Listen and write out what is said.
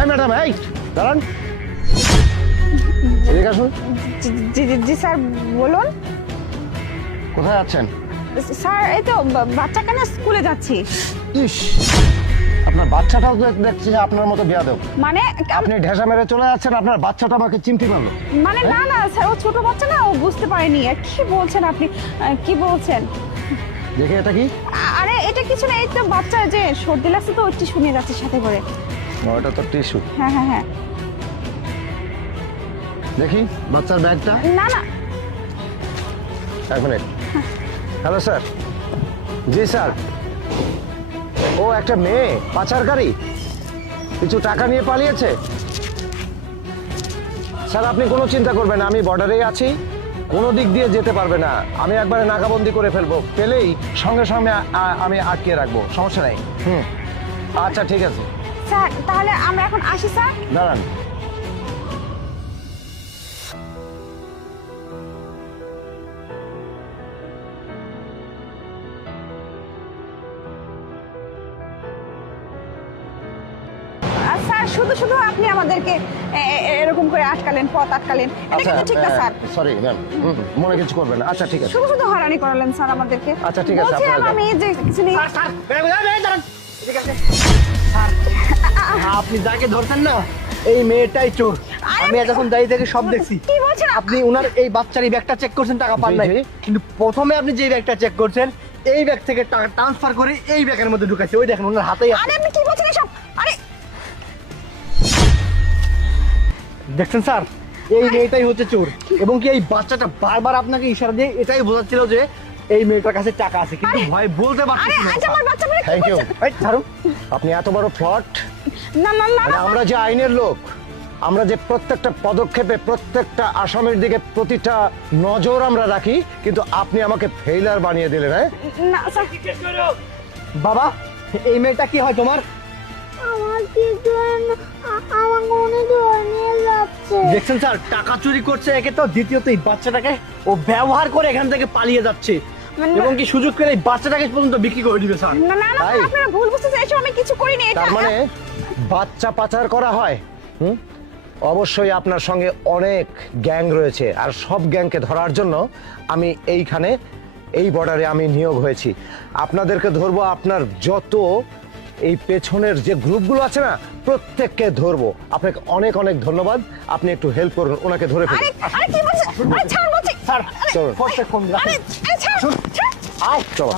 এই ম্যাডাম, এই দাঁড়ান, এদিকে আসুন। জি স্যার বলুন। কোথায় যাচ্ছেন? স্যার এই তো বাচ্চা কেন স্কুলে যাচ্ছি। ইস, আপনার বাচ্চাটাও তো দেখছি যে আপনার মতো বেয়াদব। মানে আপনি ঢেসা মেরে চলে যাচ্ছেন, আপনার বাচ্চাটা আমাকে চিনতে পারলো। মানে না না স্যার, ও ছোট বাচ্চা না, ও বুঝতে পারেনি। কি বলছেন আপনি, কি বলছেন? দেখে এটা কি? আরে এটা কিছু না, এই তো বাচ্চা যে সর্দি লাগছে তো একটু শুনিয়ে যাচ্ছে সাথে করে। ওটা তো টিস্যু। হ্যাঁ হ্যাঁ হ্যাঁ। দেখি বাচ্চার ব্যাগটা। না না। এক মিনিট। Hello sir. জি স্যার। ও একটা মেয়ে পাচারকারী, কিছু টাকা নিয়ে পালিয়েছে। স্যার আপনি কোনো চিন্তা করবেন না, আমি বর্ডারেই আছি, কোনো দিক দিয়ে যেতে পারবে না। আমি একবারে নাকাবন্দি করে ফেলবো, পেলেই সঙ্গে সঙ্গে আমি আটকে রাখবো, সমস্যা নেই। আচ্ছা ঠিক আছে। স্যার তাহলে আমরা এখন আসি স্যার। দাঁড়ান। স্যার শুধু শুধু আপনি আমাদেরকে এরকম করে আটকালেন, পথ আটকালেন, এটা কিন্তু ঠিক না স্যার। সরি ম্যাম, মনে কিছু করবেন না। আচ্ছা ঠিক আছে। শুধু শুধু হয়রানি করালেন স্যার আমাদেরকে। আচ্ছা, ঠিক আছে, বলছিলাম আপনারা আমি যে কিছু নেই। আপনি যাকে ধরছেন না, এই মেয়েটাই চোর। আমি এতক্ষণ দাঁড়িয়ে থেকে সব দেখছি। কি বলছেন আপনি উনার এই বাচ্চার এই ব্যাগটা চেক করছেন, টাকা পান জি, নাই, জি। কিন্তু প্রথমে আপনি যে ব্যাগটা চেক করছেন, এই ব্যাগ থেকে টাকা ট্রান্সফার করে এই ব্যাগের মধ্যে ঢুকাইছে। ওই দেখেন ওনার হাতেই আছে। আরে আপনি কি বলছেন এসব? আরে দেখছেন স্যার, এই মেয়েটাই হচ্ছে চোর। এবং কি এই বাচ্চাটা বারবার আপনাকে ইশারা দিয়ে এটাই বোঝাচ্ছিল যে এই মেয়েটার কাছে টাকা আছে, কিন্তু ভয় বলতে আরে পারছি না। আজ আমার বাচ্চা মেরে কি থ্যাংক ইউ। করছেন? এই ছাড়ুন। আপনি এত বড় ফ্রড। না না না মানে না, আমরা যে আইনের লোক, আমরা যে প্রত্যেকটা পদক্ষেপে প্রত্যেকটা আসামির দিকে প্রতিটা নজর আমরা রাখি, কিন্তু আপনি আমাকে ফেইলার বানিয়ে দিলেন। হ্যাঁ না স্যার। বাবা, এই মেয়েটা কি হয় তোমার? আমার কিছু আমাকে উনি ধরে নিয়ে যাচ্ছে। দেখছেন স্যার, টাকা চুরি করছে একে, তো দ্বিতীয়ত এই বাচ্চাটাকে ও ব্যবহার করে এখান থেকে পালিয়ে যাচ্ছে, এবং কি সুযোগ করে এই বাচ্চাটাকে পর্যন্ত বিক্রি করে দিবে স্যার। না না না, তাই? আপনারা ভুল বুঝতেছেন, এসব আমি কিছু করিনি। এটা তার মানে বাচ্চা পাচার করা হয়। অবশ্যই আপনার সঙ্গে অনেক গ্যাং রয়েছে, আর সব গ্যাংকে ধরার জন্য আমি এইখানে এই বর্ডারে আমি নিয়োগ হয়েছি। আপনাদেরকে ধরবো, আপনার যত এই পেছনের যে গ্রুপগুলো আছে না, প্রত্যেককে ধরবো। আপনাকে অনেক অনেক ধন্যবাদ, আপনি একটু হেল্প করুন, ওনাকে ধরে আরে ফেলুন। আরে কি বলছেন? আরে ছাড় বলছি। স্যার চলুন। ফোনটা ফোন রাখুন। আরে ছাড় ছাড়। চলো।